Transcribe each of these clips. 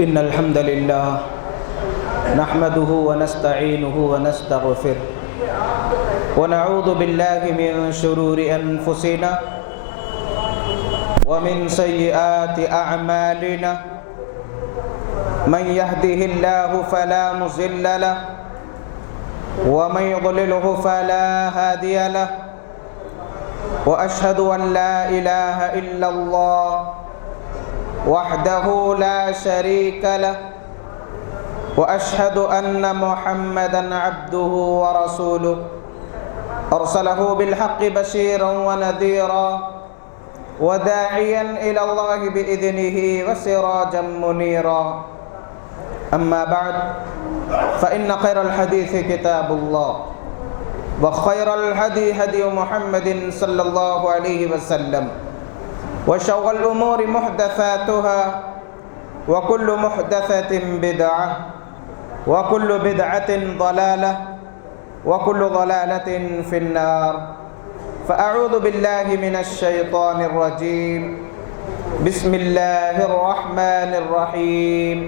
إن الحمد لله نحمده ونستعينه ونستغفره ونعوذ بالله من شرور أنفسنا ومن سيئات أعمالنا من يهده الله فلا مضل له ومن يضلله فلا هادي له وأشهد أن لا إله إلا الله وحده لا شريك له وأشهد أن محمدًا عبده ورسوله أرسله بالحق بشيرا ونذيرا وداعيا إلى الله بإذنه وسراجا منيرا أما بعد فإن خير الحديث كتاب الله وخير الهدي هدي محمد صلى الله عليه وسلم وشر الأمور محدثاتها وكل محدثة بدعة وكل بدعة ضلالة وكل ضلالة في النار فأعوذ بالله من الشيطان الرجيم بسم الله الرحمن الرحيم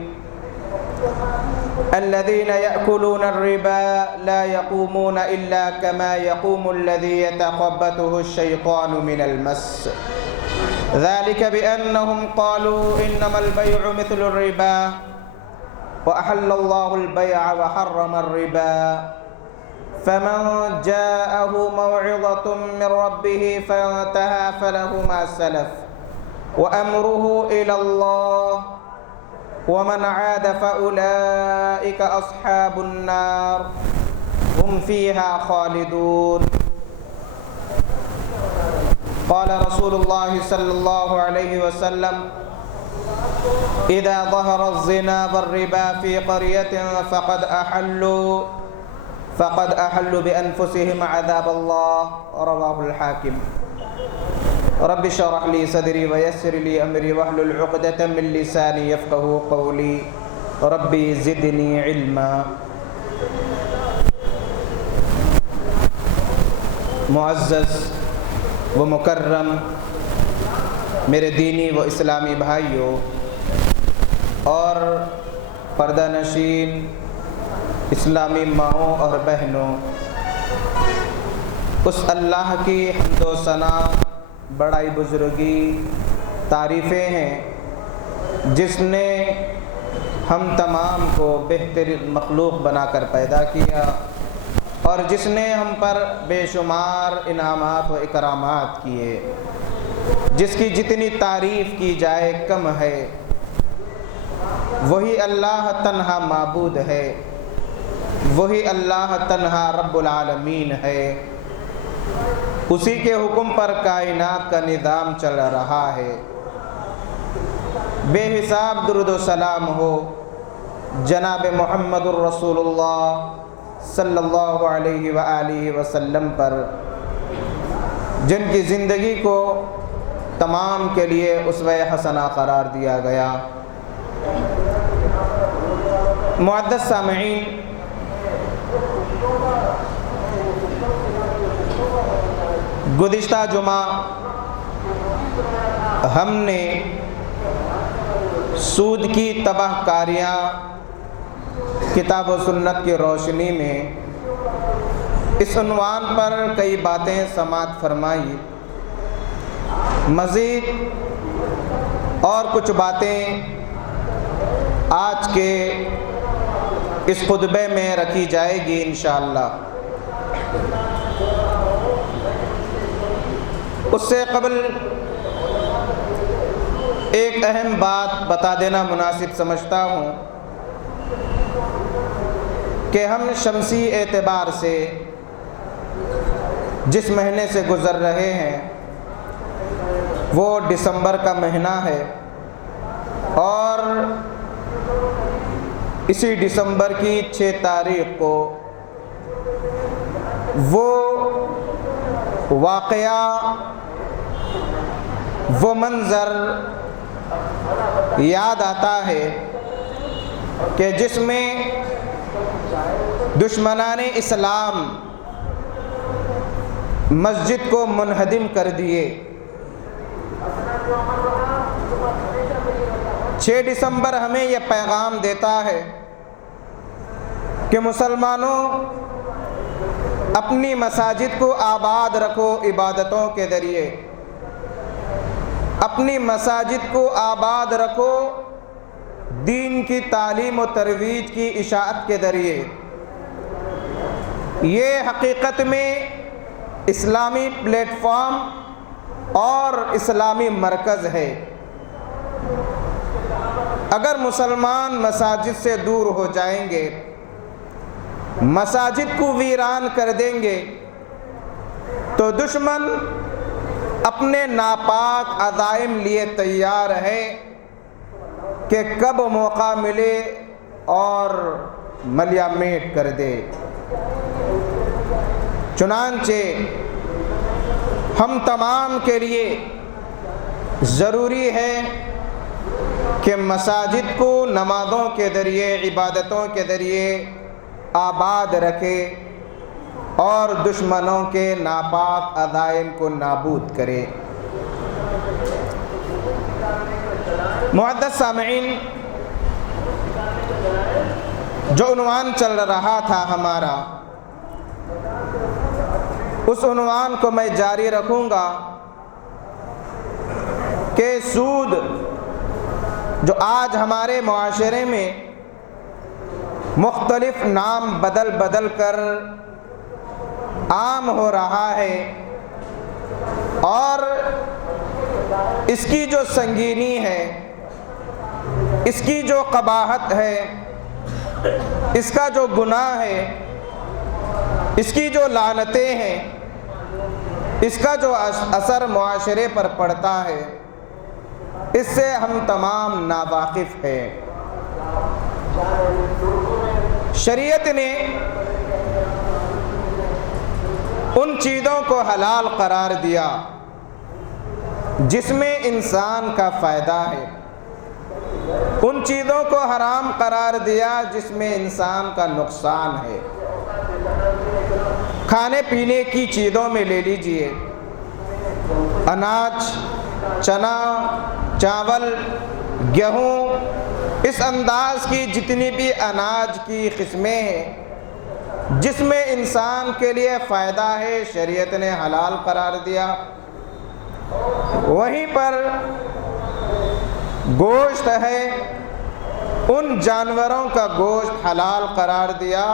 الذين يأكلون الربا لا يقومون إلا كما يقوم الذي يتخبطه الشيطان من المس ذلك بأنهم قالوا إنما البيع مثل الربا وأحل الله البيع وحرم الربا فمن جاءه موعظة من ربه فانتهى فله ما سلف وأمره إلى الله ومن عاد فأولئك أصحاب النار هم فيها خالدون قال رسول الله صلى الله عليه وسلم إذا ظهر الزنا والربا في قرية فقد أحلوا بأنفسهم عذاب الله رواه الحاكم رب اشرح لي صدري ويسر لي أمري واحلل عقدة من لساني يفقهوا قولي ربي زدني علما معزز و مکرم میرے دینی و اسلامی بھائیوں اور پردہ نشین اسلامی ماؤں اور بہنوں، اس اللہ کی حمد و ثنا، بڑائی بزرگی، تعریفیں ہیں جس نے ہم تمام کو بہترین مخلوق بنا کر پیدا کیا اور جس نے ہم پر بے شمار انعامات و اکرامات کیے، جس کی جتنی تعریف کی جائے کم ہے۔ وہی اللہ تنہا معبود ہے، وہی اللہ تنہا رب العالمین ہے، اسی کے حکم پر کائنات کا نظام چل رہا ہے۔ بے حساب درود و سلام ہو جناب محمد الرسول اللہ صلی اللہ علیہ وآلہ وسلم پر، جن کی زندگی کو تمام کے لیے اسوہ حسنہ قرار دیا گیا۔ معزز سامعین، گزشتہ جمعہ ہم نے سود کی تباہ کاریاں کتاب و سنت کی روشنی میں اس عنوان پر کئی باتیں سماعت فرمائی۔ مزید اور کچھ باتیں آج کے اس خطبے میں رکھی جائے گی انشاءاللہ۔ اس سے قبل ایک اہم بات بتا دینا مناسب سمجھتا ہوں کہ ہم شمسی اعتبار سے جس مہینے سے گزر رہے ہیں وہ دسمبر کا مہینہ ہے، اور اسی دسمبر کی 6 تاریخ کو وہ واقعہ، وہ منظر یاد آتا ہے کہ جس میں دشمنان اسلام مسجد کو منہدم کر دیے، 6 دسمبر ہمیں یہ پیغام دیتا ہے کہ مسلمانوں اپنی مساجد کو آباد رکھو عبادتوں کے ذریعے، اپنی مساجد کو آباد رکھو دین کی تعلیم و ترویج کی اشاعت کے ذریعے۔ یہ حقیقت میں اسلامی پلیٹ فارم اور اسلامی مرکز ہے۔ اگر مسلمان مساجد سے دور ہو جائیں گے، مساجد کو ویران کر دیں گے، تو دشمن اپنے ناپاک عزائم لیے تیار ہے کہ کب موقع ملے اور ملیا میٹ کر دے۔ چنانچہ ہم تمام کے لیے ضروری ہے کہ مساجد کو نمازوں کے ذریعے، عبادتوں کے ذریعے آباد رکھے اور دشمنوں کے ناپاک عزائم کو نابود کرے۔ معزز سامعین، جو عنوان چل رہا تھا ہمارا، اس عنوان کو میں جاری رکھوں گا کہ سود جو آج ہمارے معاشرے میں مختلف نام بدل بدل کر عام ہو رہا ہے، اور اس کی جو سنگینی ہے، اس کی جو قباحت ہے، اس کا جو گناہ ہے، اس کی جو لعنتیں ہیں، اس کا جو اثر معاشرے پر پڑتا ہے، اس سے ہم تمام ناواقف ہیں۔ شریعت نے ان چیزوں کو حلال قرار دیا جس میں انسان کا فائدہ ہے، ان چیزوں کو حرام قرار دیا جس میں انسان کا نقصان ہے۔ کھانے پینے کی چیزوں میں لے لیجئے، اناج، چنا، چاول، گیہوں، اس انداز کی جتنی بھی اناج کی قسمیں ہیں جس میں انسان کے لیے فائدہ ہے، شریعت نے حلال قرار دیا۔ وہیں پر گوشت ہے، ان جانوروں کا گوشت حلال قرار دیا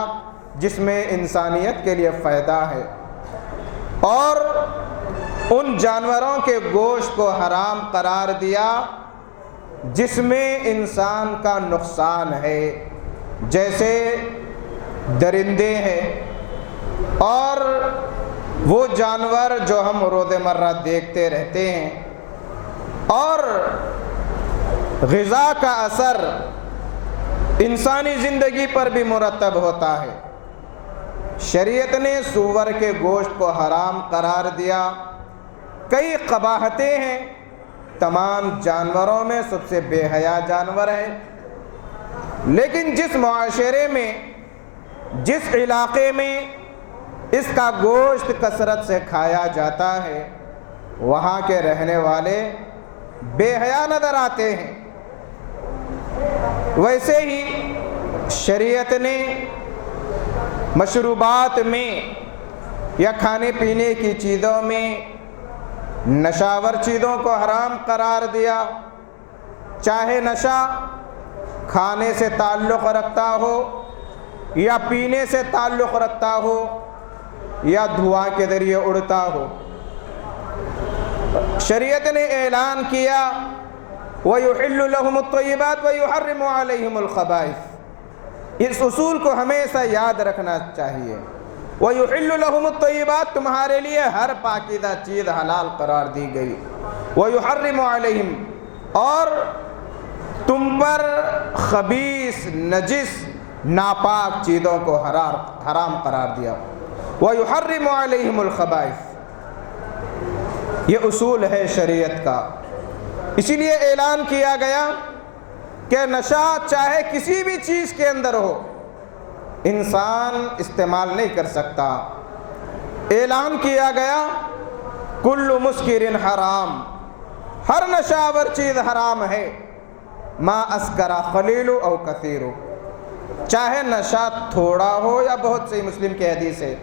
جس میں انسانیت کے لیے فائدہ ہے، اور ان جانوروں کے گوشت کو حرام قرار دیا جس میں انسان کا نقصان ہے، جیسے درندے ہیں اور وہ جانور جو ہم روز مرہ دیکھتے رہتے ہیں، اور غذا کا اثر انسانی زندگی پر بھی مرتب ہوتا ہے۔ شریعت نے سور کے گوشت کو حرام قرار دیا۔ کئی قباحتیں ہیں، تمام جانوروں میں سب سے بے حیا جانور ہے، لیکن جس معاشرے میں، جس علاقے میں اس کا گوشت کثرت سے کھایا جاتا ہے، وہاں کے رہنے والے بے حیا نظر آتے ہیں۔ ویسے ہی شریعت نے مشروبات میں یا کھانے پینے کی چیزوں میں نشاور چیزوں کو حرام قرار دیا، چاہے نشہ کھانے سے تعلق رکھتا ہو یا پینے سے تعلق رکھتا ہو یا دھواں کے ذریعے اڑتا ہو۔ شریعت نے اعلان کیا وَيُحِلُّ لَهُمُ الطَّيِّبَاتِ وَيُحَرِّمُ عَلَيْهِمُ الْخَبَائِثَ۔ اس اصول کو ہمیشہ یاد رکھنا چاہیے۔ وَيُحِلُّ لَهُمُ الطَّيِّبَاتِ، تمہارے لیے ہر پاکیزہ چیز حلال قرار دی گئی۔ وَيُحَرِّمُ عَلَيْهِمْ، اور تم پر خبیث، نجس، ناپاک چیزوں کو حرام قرار دیا۔ وَيُحَرِّمُ عَلَيْهِمُ الْخَبَائِثَ، یہ اصول ہے شریعت کا۔ اسی لیے اعلان کیا گیا کہ نشہ چاہے کسی بھی چیز کے اندر ہو، انسان استعمال نہیں کر سکتا۔ اعلان کیا گیا کل مسکر حرام، ہر نشہ آور چیز حرام ہے۔ ما اسکرا خلیل او کثیر، چاہے نشہ تھوڑا ہو یا بہت، صحیح مسلم کی حدیث ہے۔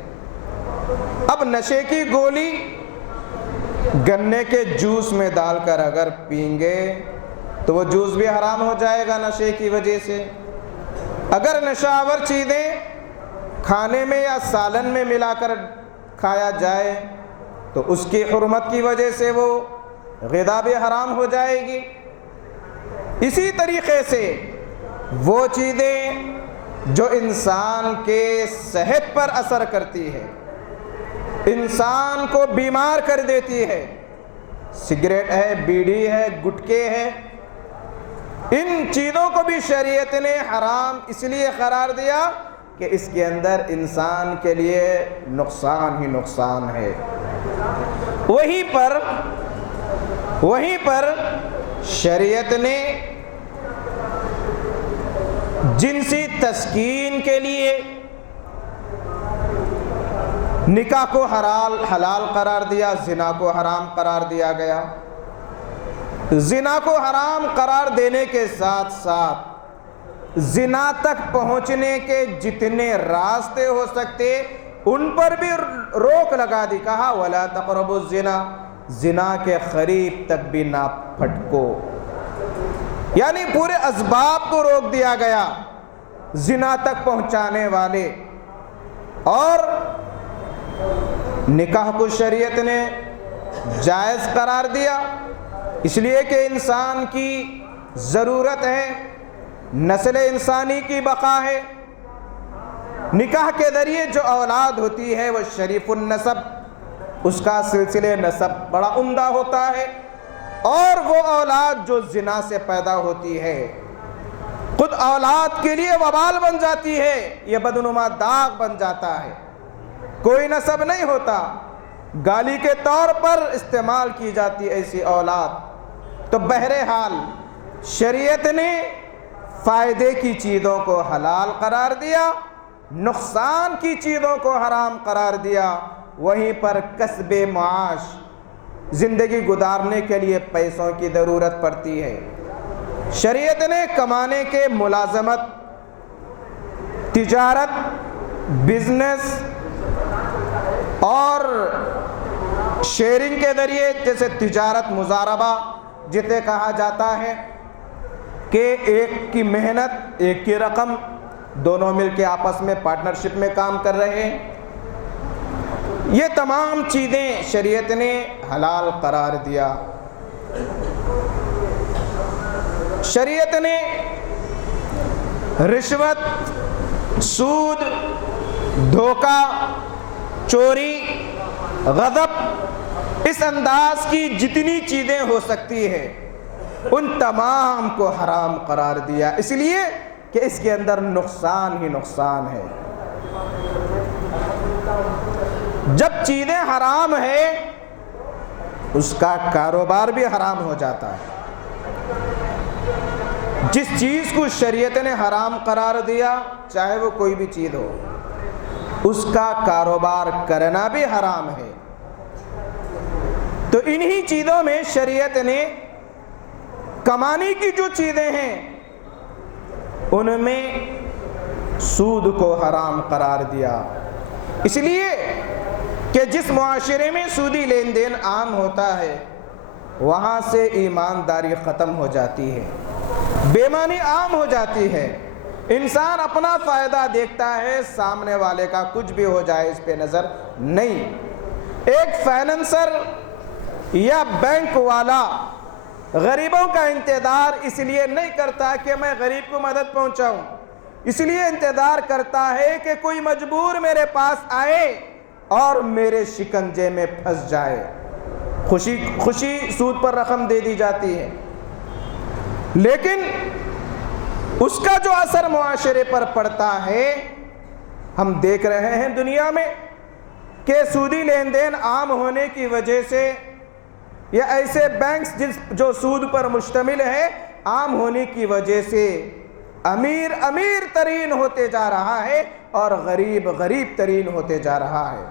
اب نشے کی گولی گنے کے جوس میں ڈال کر اگر پئیں گے تو وہ جوس بھی حرام ہو جائے گا نشے کی وجہ سے۔ اگر نشہ آور چیزیں کھانے میں یا سالن میں ملا کر کھایا جائے تو اس کی حرمت کی وجہ سے وہ غذا بھی حرام ہو جائے گی۔ اسی طریقے سے وہ چیزیں جو انسان کے صحت پر اثر کرتی ہے، انسان کو بیمار کر دیتی ہے، سگریٹ ہے، بیڑی ہے، گٹکے ہے، ان چیزوں کو بھی شریعت نے حرام اس لیے قرار دیا کہ اس کے اندر انسان کے لیے نقصان ہی نقصان ہے۔ وہیں پر شریعت نے جنسی تسکین کے لیے نکاح کو حلال قرار دیا، زنا کو حرام قرار دیا گیا۔ زنا کو حرام قرار دینے کے ساتھ ساتھ زنا تک پہنچنے کے جتنے راستے ہو سکتے ان پر بھی روک لگا دی، کہا وَلَا تَقْرَبُوا الزِّنَا، زنا کے قریب تک بھی نہ پھٹکو، یعنی پورے اسباب کو روک دیا گیا زنا تک پہنچانے والے۔ اور نکاح کو شریعت نے جائز قرار دیا اس لیے کہ انسان کی ضرورت ہے، نسل انسانی کی بقا ہے۔ نکاح کے ذریعے جو اولاد ہوتی ہے وہ شریف النسب، اس کا سلسلے نسب بڑا عمدہ ہوتا ہے، اور وہ اولاد جو زنا سے پیدا ہوتی ہے خود اولاد کے لیے وبال بن جاتی ہے، یہ بدنما داغ بن جاتا ہے، کوئی نسب نہیں ہوتا، گالی کے طور پر استعمال کی جاتی ایسی اولاد۔ تو بہرحال شریعت نے فائدے کی چیزوں کو حلال قرار دیا، نقصان کی چیزوں کو حرام قرار دیا۔ وہیں پر کسب معاش، زندگی گزارنے کے لیے پیسوں کی ضرورت پڑتی ہے، شریعت نے کمانے کے ملازمت، تجارت، بزنس اور شیئرنگ کے ذریعے، جیسے تجارت مضاربہ جسے کہا جاتا ہے کہ ایک کی محنت ایک کی رقم، دونوں مل کے آپس میں پارٹنرشپ میں کام کر رہے ہیں، یہ تمام چیزیں شریعت نے حلال قرار دیا۔ شریعت نے رشوت، سود، دھوکہ، چوری، غضب، اس انداز کی جتنی چیزیں ہو سکتی ہیں ان تمام کو حرام قرار دیا، اس لیے کہ اس کے اندر نقصان ہی نقصان ہے۔ جب چیزیں حرام ہیں اس کا کاروبار بھی حرام ہو جاتا ہے۔ جس چیز کو شریعت نے حرام قرار دیا، چاہے وہ کوئی بھی چیز ہو، اس کا کاروبار کرنا بھی حرام ہے۔ تو انہی چیزوں میں شریعت نے کمانے کی جو چیزیں ہیں ان میں سود کو حرام قرار دیا، اس لیے کہ جس معاشرے میں سودی لین دین عام ہوتا ہے وہاں سے ایمانداری ختم ہو جاتی ہے، بے ایمانی عام ہو جاتی ہے، انسان اپنا فائدہ دیکھتا ہے، سامنے والے کا کچھ بھی ہو جائے اس پہ نظر نہیں۔ ایک فائننسر یا بینک والا غریبوں کا انتظار اس لیے نہیں کرتا کہ میں غریب کو مدد پہنچاؤں، اس لیے انتظار کرتا ہے کہ کوئی مجبور میرے پاس آئے اور میرے شکنجے میں پھنس جائے، خوشی سود پر رقم دے دی جاتی ہے، لیکن اس کا جو اثر معاشرے پر پڑتا ہے ہم دیکھ رہے ہیں دنیا میں کہ سودی لین دین عام ہونے کی وجہ سے یا ایسے بینکس جو سود پر مشتمل ہے عام ہونے کی وجہ سے امیر ترین ہوتے جا رہا ہے اور غریب ترین ہوتے جا رہا ہے۔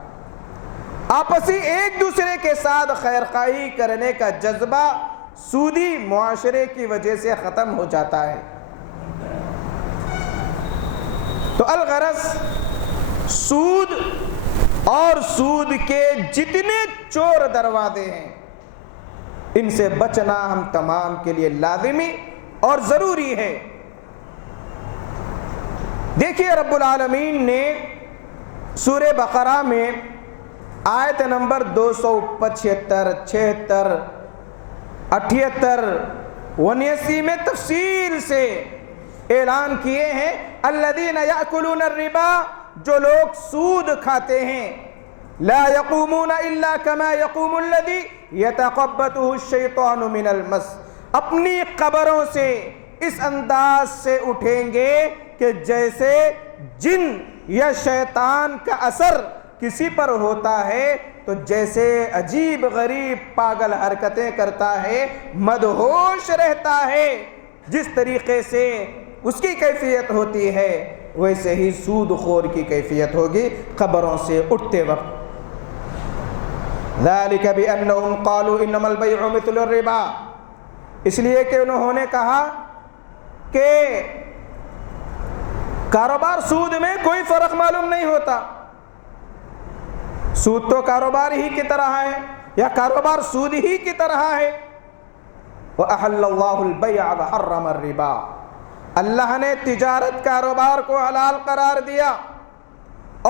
آپسی ایک دوسرے کے ساتھ خیرخواہی کرنے کا جذبہ سودی معاشرے کی وجہ سے ختم ہو جاتا ہے۔ تو الغرض سود اور سود کے جتنے چور دروازے ہیں ان سے بچنا ہم تمام کے لیے لازمی اور ضروری ہے۔ دیکھیے رب العالمین نے سورہ بقرہ میں آیت نمبر 275، 76، 78، 79 میں تفصیل سے اعلان کیے ہیں الذین یأکلون الربا، جو لوگ سود کھاتے ہیں، لا یقومون الا کما یقوم الذی یتقبطہ الشیطان من المس، اپنی قبروں سے اس انداز سے اٹھیں گے کہ جیسے جن یا شیطان کا اثر کسی پر ہوتا ہے تو جیسے عجیب غریب پاگل حرکتیں کرتا ہے، مدہوش رہتا ہے، جس طریقے سے اس کی کیفیت ہوتی ہے ویسے ہی سود خور کی کیفیت ہوگی قبروں سے اٹھتے وقت۔ ذالک بانہم قالوا انما البیع مثل الربا، اس لیے کہ انہوں نے کہا کہ کاروبار سود میں کوئی فرق معلوم نہیں ہوتا، سود تو کاروبار ہی کی طرح ہے یا کاروبار سود ہی کی طرح ہے۔ وَأَحَلَّ اللَّهُ الْبَيْعَ وَحَرَّمَ الرِّبَا، اللہ نے تجارت کاروبار کو حلال قرار دیا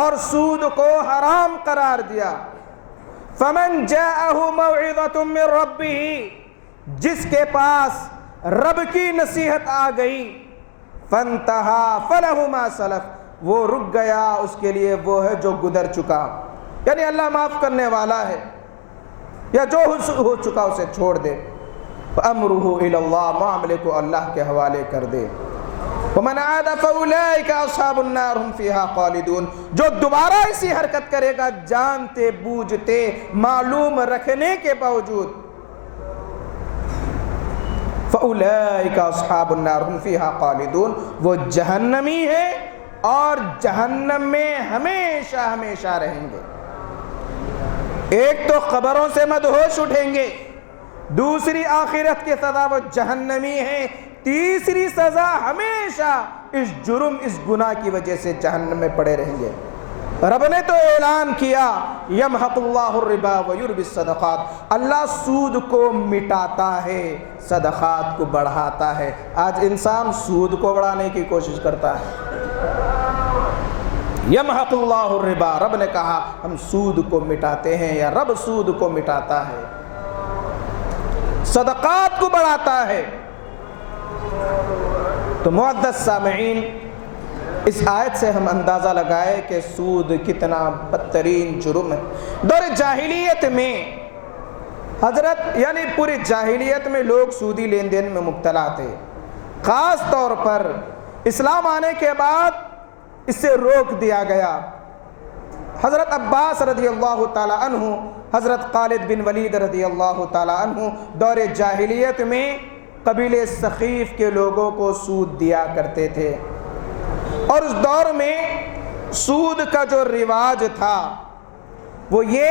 اور سود کو حرام قرار دیا۔ فَمَنْ جَاءَهُ مَوْعِظَةٌ مِّن رَبِّهِ، جس کے پاس رب کی نصیحت آ گئی، فَانْتَهَا فَلَهُ مَا سَلَفَ، وہ رک گیا، اس کے لیے وہ ہے جو گزر چکا، یعنی اللہ معاف کرنے والا ہے، یا جو ہو چکا اسے چھوڑ دے۔ فَأَمْرُهُ إِلَى اللَّهِ، معاملے کو اللہ کے حوالے کر دے۔ وَمَنْ عَادَ فَأُولَئِكَ أَصْحَابُ النَّارِ هُمْ فِيهَا خَالِدُونَ، جو دوبارہ اسی حرکت کرے گا جانتے بوجھتے معلوم رکھنے کے باوجود، فَأُولَئِكَ أَصْحَابُ النَّارِ هُمْ فِيهَا خَالِدُونَ، وہ جہنمی ہے اور جہنم میں ہمیشہ ہمیشہ رہیں گے۔ ایک تو قبروں سے مدہوش اٹھیں گے، دوسری آخرت کی سزا وہ جہنمی ہے، تیسری سزا ہمیشہ اس جرم اس گناہ کی وجہ سے جہنم میں پڑے رہیں گے۔ رب نے تو اعلان کیا یمحق اللہ الربا ویربی الصدقات، اللہ سود کو مٹاتا ہے صدقات کو بڑھاتا ہے۔ آج انسان سود کو بڑھانے کی کوشش کرتا ہے۔ یمحق اللہ الربا، رب نے کہا ہم سود کو مٹاتے ہیں یا رب سود کو مٹاتا ہے، صدقات کو بڑھاتا ہے۔ تو معزز سامعین، اس آیت سے ہم اندازہ لگائے کہ سود کتنا بدترین جرم ہے۔ دور جاہلیت میں حضرت یعنی پوری جاہلیت میں لوگ سودی لین دین میں مبتلا تھے، خاص طور پر اسلام آنے کے بعد اس سے روک دیا گیا۔ حضرت عباس رضی اللہ تعالی عنہ، حضرت خالد بن ولید رضی اللہ تعالی عنہ دور جاہلیت میں قبیلے ثقیف کے لوگوں کو سود دیا کرتے تھے، اور اس دور میں سود کا جو رواج تھا وہ یہ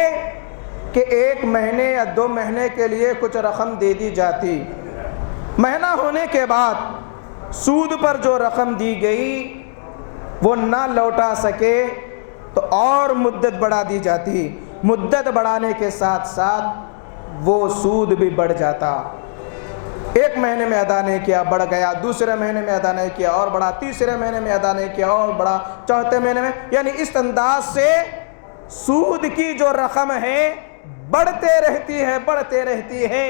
کہ 1 مہینے یا 2 مہینے کے لیے کچھ رقم دے دی جاتی، مہینہ ہونے کے بعد سود پر جو رقم دی گئی وہ نہ لوٹا سکے تو اور مدت بڑھا دی جاتی، مدت بڑھانے کے ساتھ ساتھ وہ سود بھی بڑھ جاتا۔ 1 مہینے میں ادا نہیں کیا بڑھ گیا، دوسرے مہینے میں ادا نہیں کیا اور بڑھا، تیسرے مہینے میں ادا نہیں کیا اور بڑھا، چوتھے مہینے میں، یعنی اس انداز سے سود کی جو رقم ہے بڑھتے رہتی ہے۔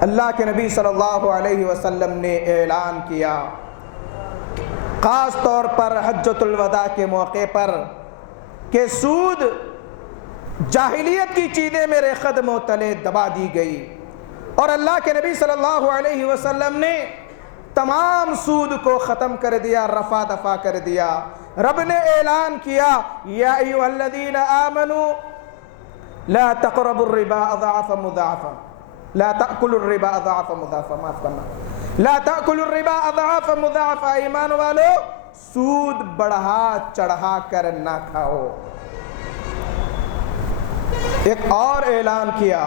اللہ کے نبی صلی اللہ علیہ وسلم نے اعلان کیا، خاص طور پر حجۃ الوداع کے موقع پر، کہ سود جاہلیت کی چیزیں میرے قدموں تلے دبا دی گئی، اور اللہ کے نبی صلی اللہ علیہ وسلم نے تمام سود کو ختم کر دیا، رفع دفع کر دیا۔ رب نے اعلان کیا یا ایھا الذین آمنوا لا تقربوا الربا اضعافا مضاعفا، لا تأکلوا الربا اضعافا مضاعفا، معاف کرنا، لا تأکلوا الربا اضعافا مضاعفا، ایمان والو سود بڑھا چڑھا کر نہ کھاؤ۔ ایک اور اعلان کیا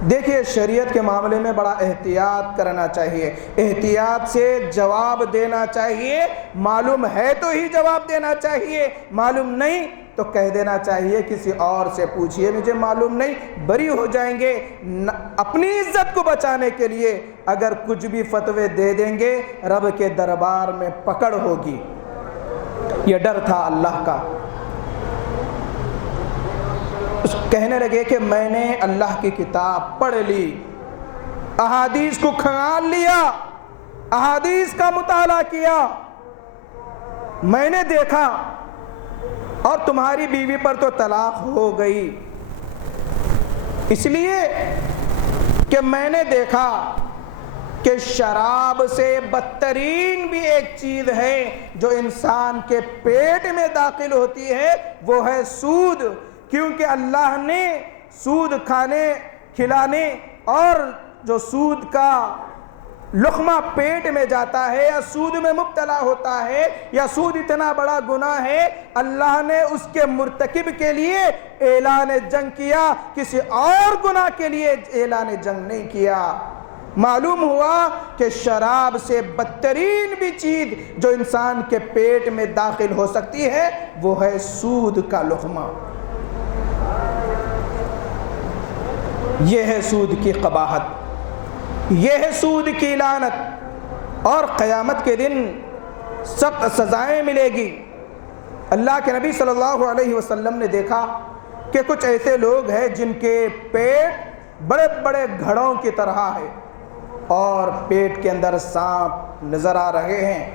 دیکھیے شریعت کے معاملے میں بڑا احتیاط کرنا چاہیے، احتیاط سے جواب دینا چاہیے، معلوم ہے تو ہی جواب دینا چاہیے، معلوم نہیں تو کہہ دینا چاہیے کسی اور سے پوچھئے مجھے معلوم نہیں، بری ہو جائیں گے۔ اپنی عزت کو بچانے کے لیے اگر کچھ بھی فتوے دے دیں گے رب کے دربار میں پکڑ ہوگی۔ یہ ڈر تھا اللہ کا۔ کہنے لگے کہ میں نے اللہ کی کتاب پڑھ لی، احادیث کو کھنگال لیا، احادیث کا مطالعہ کیا، میں نے دیکھا اور تمہاری بیوی پر تو طلاق ہو گئی، اس لیے کہ میں نے دیکھا کہ شراب سے بدترین بھی ایک چیز ہے جو انسان کے پیٹ میں داخل ہوتی ہے، وہ ہے سود، کیونکہ اللہ نے سود کھانے کھلانے اور جو سود کا لقمہ پیٹ میں جاتا ہے یا سود میں مبتلا ہوتا ہے یا سود اتنا بڑا گناہ ہے، اللہ نے اس کے مرتکب کے لیے اعلان جنگ کیا، کسی اور گناہ کے لیے اعلان جنگ نہیں کیا۔ معلوم ہوا کہ شراب سے بدترین بھی چیز جو انسان کے پیٹ میں داخل ہو سکتی ہے وہ ہے سود کا لقمہ۔ یہ ہے سود کی قباحت، یہ ہے سود کی لعنت، اور قیامت کے دن سخت سزائیں ملے گی۔ اللہ کے نبی صلی اللہ علیہ وسلم نے دیکھا کہ کچھ ایسے لوگ ہیں جن کے پیٹ بڑے بڑے گھڑوں کی طرح ہے اور پیٹ کے اندر سانپ نظر آ رہے ہیں۔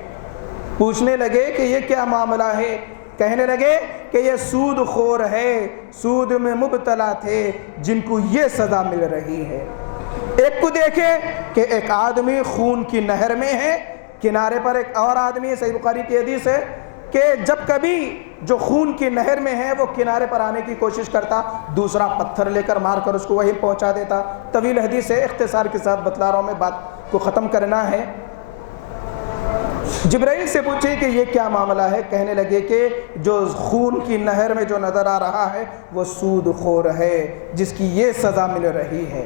پوچھنے لگے کہ یہ کیا معاملہ ہے؟ کہنے لگے کہ یہ سود خور ہے، سود میں مبتلا تھے جن کو یہ سزا مل رہی ہے۔ ایک کو دیکھیں کہ ایک آدمی خون کی نہر میں ہے، کنارے پر ایک اور آدمی ہے، صحیح بخاری کی حدیث ہے کہ جب کبھی جو خون کی نہر میں ہے وہ کنارے پر آنے کی کوشش کرتا، دوسرا پتھر لے کر مار کر اس کو وہیں پہنچا دیتا۔ طویل حدیث ہے، اختصار کے ساتھ بتلا رہا ہوں، میں بات کو ختم کرنا ہے۔ جبرائیل سے پوچھے کہ یہ کیا معاملہ ہے؟ کہنے لگے کہ جو خون کی نہر میں جو نظر آ رہا ہے وہ سود خور ہے جس کی یہ سزا مل رہی ہے۔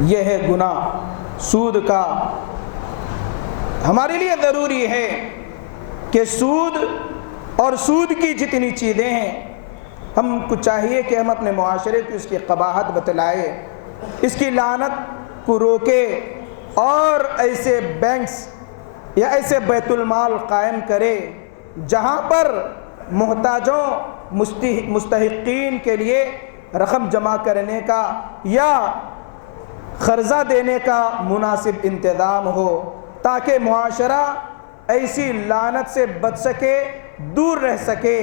یہ ہے گناہ سود کا۔ ہمارے لیے ضروری ہے کہ سود اور سود کی جتنی چیزیں ہیں ہم کو چاہیے کہ ہم اپنے معاشرے کو اس کی قباحت بتلائے، اس کی لعنت کو روکے اور ایسے بینکس یا ایسے بیت المال قائم کرے جہاں پر محتاجوں مستحقین کے لیے رقم جمع کرنے کا یا قرضہ دینے کا مناسب انتظام ہو تاکہ معاشرہ ایسی لعنت سے بچ سکے، دور رہ سکے۔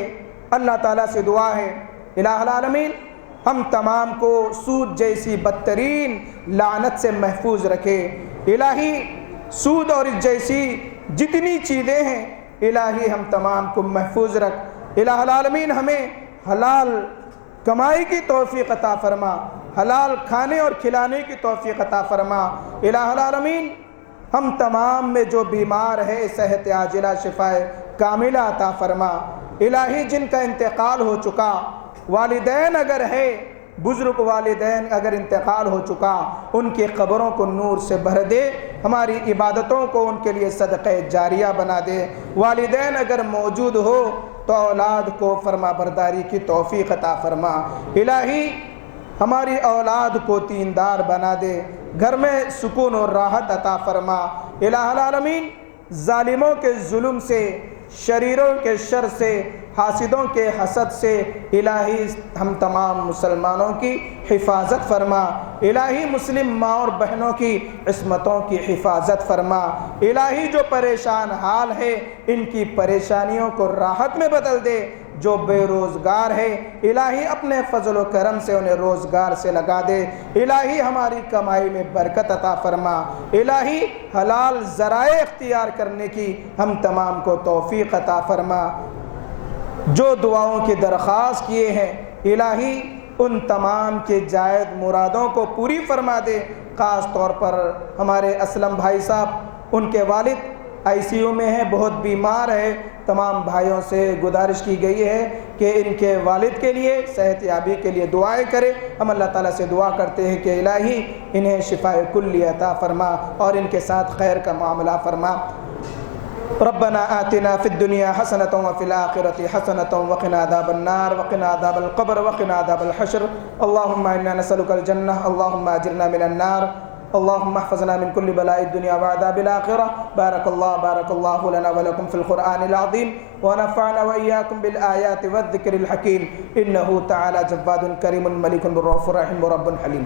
اللہ تعالیٰ سے دعا ہے الہ العالمین ہم تمام کو سود جیسی بدترین لعنت سے محفوظ رکھے۔ الہی سود اور اس جیسی جتنی چیزیں ہیں الہی ہم تمام کو محفوظ رکھ۔ الہ العالمین ہمیں حلال کمائی کی توفیق عطا فرما، حلال کھانے اور کھلانے کی توفیق عطا فرما۔ الہ العالمین ہم تمام میں جو بیمار ہے صحت عاجلہ شفاء کاملہ عطا فرما۔ الہی جن کا انتقال ہو چکا، والدین اگر ہے، بزرگ والدین اگر انتقال ہو چکا، ان کی قبروں کو نور سے بھر دے، ہماری عبادتوں کو ان کے لیے صدقہ جاریہ بنا دے۔ والدین اگر موجود ہو تو اولاد کو فرما برداری کی توفیق عطا فرما۔ الہی ہماری اولاد کو دیندار بنا دے، گھر میں سکون اور راحت عطا فرما۔ الہ العالمین ظالموں کے ظلم سے، شریروں کے شر سے، حاسدوں کے حسد سے الہی ہم تمام مسلمانوں کی حفاظت فرما۔ الہی مسلم ماں اور بہنوں کی عصمتوں کی حفاظت فرما۔ الہی جو پریشان حال ہے ان کی پریشانیوں کو راحت میں بدل دے۔ جو بے روزگار ہے الہی اپنے فضل و کرم سے انہیں روزگار سے لگا دے۔ الہی ہماری کمائی میں برکت عطا فرما۔ الہی حلال ذرائع اختیار کرنے کی ہم تمام کو توفیق عطا فرما۔ جو دعاؤں کی درخواست کیے ہیں الہی ان تمام کے جائز مرادوں کو پوری فرما دے۔ خاص طور پر ہمارے اسلم بھائی صاحب، ان کے والد ICU میں ہیں، بہت بیمار ہے، تمام بھائیوں سے گزارش کی گئی ہے کہ ان کے والد کے لیے صحت یابی کے لیے دعائیں کرے۔ ہم اللہ تعالیٰ سے دعا کرتے ہیں کہ الہی انہیں شفاء کلی عطا فرما اور ان کے ساتھ خیر کا معاملہ فرما۔ ربنا آتنا فی الدنیا حسنۃ وفی الآخرۃ حسنۃ وقنا عذاب النار وقنا عذاب القبر وقنا عذاب الحشر۔ اللہم انا نسألک الجنہ، اللہم اجرنا من النار، اللہم احفظنا من کل بلاء الدنیا وعذاب الآخرہ۔ بارک اللہ لنا ولکم فی القرآن العظیم ونفعنا وإیاکم بالآیات والذکر الحکیم، انہ تعالی جواد کریم ملک رؤوف رحیم رب حلیم۔